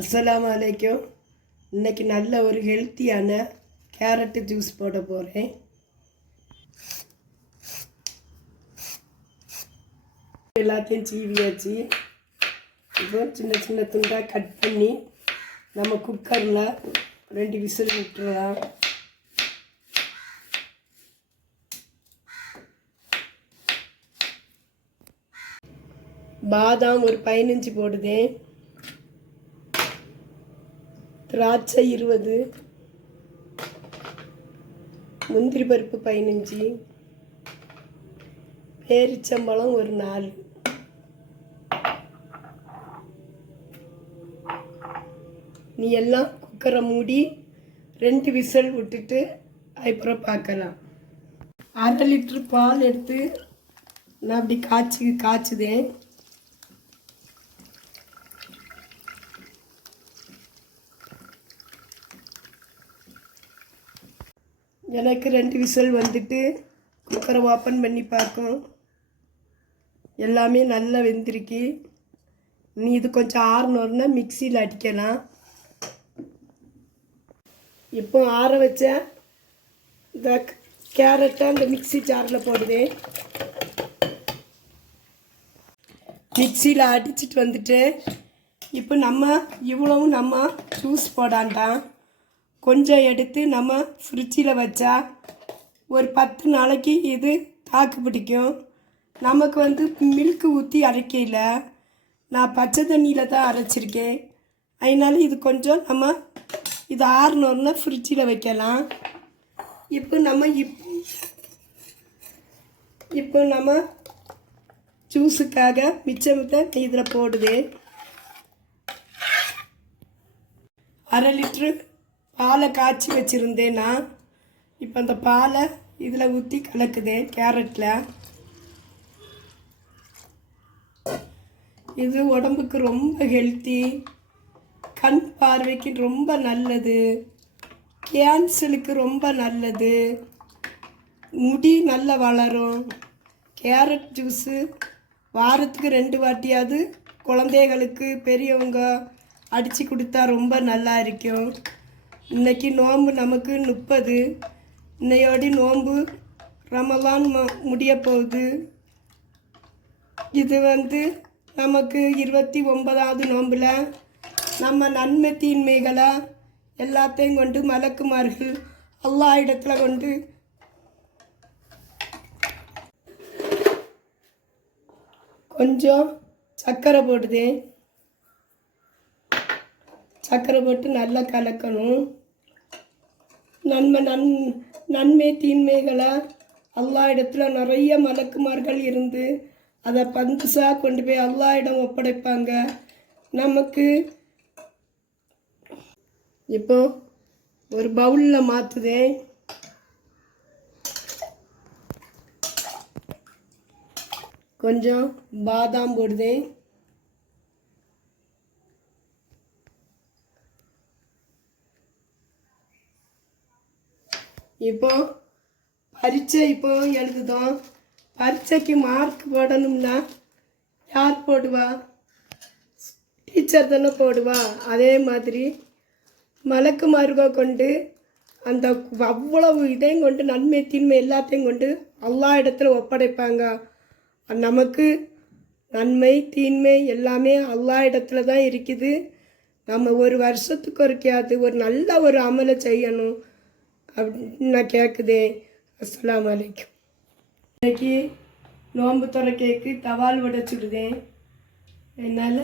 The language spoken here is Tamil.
அஸ்ஸலாமு அலைக்கும். இன்றைக்கி நல்ல ஒரு ஹெல்த்தியான கேரட்டு ஜூஸ் போட போகிறேன். எல்லாத்தையும் சீவியாச்சு. இப்போ சின்ன சின்ன துண்டாக கட் பண்ணி நம்ம குக்கரில் 2 விசில் விட்டுறலாம். பாதாம் ஒரு 15 போடுதேன். திராட்சை 20, முந்திரி பருப்பு 15, பேரிச்சம்பழம் ஒரு 4. நீ எல்லாம் குக்கரை மூடி 2 விசில் விட்டுட்டு அப்புறம் பார்க்கலாம். 1/2 லிட்டர் பால் எடுத்து நான் அப்படி காய்ச்சுதேன். எனக்கு 2 விசில் வந்துட்டு குக்கரை ஓப்பன் பண்ணி பார்க்கும். எல்லாமே நல்லா வெந்திருக்கு. நீ இது கொஞ்சம் ஆறணுன்னா மிக்சியில் அடிக்கலாம். இப்போ ஆற வச்ச இந்த கேரட்டை அந்த மிக்சி ஜாரில் போடுவேன். மிக்சியில் அடிச்சிட்டு வந்துட்டு இப்போ இவ்வளவும் நம்ம ஜூஸ் போடாண்டாம். கொஞ்சம் எடுத்து நம்ம ஃப்ரிட்ஜில் வச்சா ஒரு 10 நாளைக்கு இது தாக்கு பிடிக்கும். நமக்கு மில்க்கு ஊற்றி அரைக்கையில் நான் பச்சை தண்ணியில் தான் அரைச்சிருக்கேன். அதனால இது கொஞ்சம் நம்ம இது ஆறணுன்னா ஃப்ரிட்ஜில் வைக்கலாம். இப்போ நம்ம ஜூஸுக்காக மிச்சத்தை இதில் போடுது. 1/2 லிட்ரு பாலை காய்ச்சி வச்சுருந்தேன் நான். இப்போ அந்த பாலை இதில் ஊற்றி கலக்குதேன் கேரட்டில். இது உடம்புக்கு ரொம்ப ஹெல்த்தி, கண் பார்வைக்கு ரொம்ப நல்லது, கேன்சருக்கு ரொம்ப நல்லது, முடி நல்லா வளரும். கேரட் ஜூஸு வாரத்துக்கு 2 வாட்டியாவது குழந்தைகளுக்கு பெரியவங்க அடித்து கொடுத்தா ரொம்ப நல்லா இருக்கும். இன்றைக்கி நோன்பு நமக்கு 30. இன்னையோடி நோன்பு ரமலான் முடிய போகுது. இது நமக்கு 29வது நோம்பில் நம்ம நன்மை தீன்மைகளை எல்லாத்தையும் கொண்டு மலக்குமார்கள் அல்லாஹ் இடத்துல கொண்டு கொஞ்சம் சர்க்கரை போடுதேன். சர்க்கரை போட்டு நல்லா கலக்கணும். நன்மை தீன்மைகளை அல்லாஹ் இடத்துல நிறைய மலக்குமார்கள் இருந்து அதை பந்துசா கொண்டு போய் அல்லாஹ் இடம் ஒப்படைப்பாங்க. நமக்கு இப்போ ஒரு பவுலில் மாற்றுதேன். கொஞ்சம் பாதாம் போடுதேன். இப்போ பரீட்சை எழுதுதோம். பரீட்சைக்கு மார்க் போடணும்னா யார் போடுவா? டீச்சர் தானே போடுவா. அதே மாதிரி மலக்குமார்க கொண்டு அந்த அவ்வளவு இதையும் கொண்டு நன்மை தீன்மை எல்லாத்தையும் கொண்டு அல்லாஹ் இடத்துல ஒப்படைப்பாங்க. நமக்கு நன்மை தீன்மை எல்லாமே அல்லாஹ் இடத்துல தான் இருக்குது. நம்ம ஒரு வருஷத்துக்கு ஒருக்கையாவது ஒரு நல்ல ஒரு அமலை செய்யணும் அப்படின்னு நான் கேட்குதேன். அஸ்ஸலாமு அலைக்கும். இன்னைக்கு நோன்பு துறக்கைக்கு தவால் உடைச்சுடுதேன். என்னால்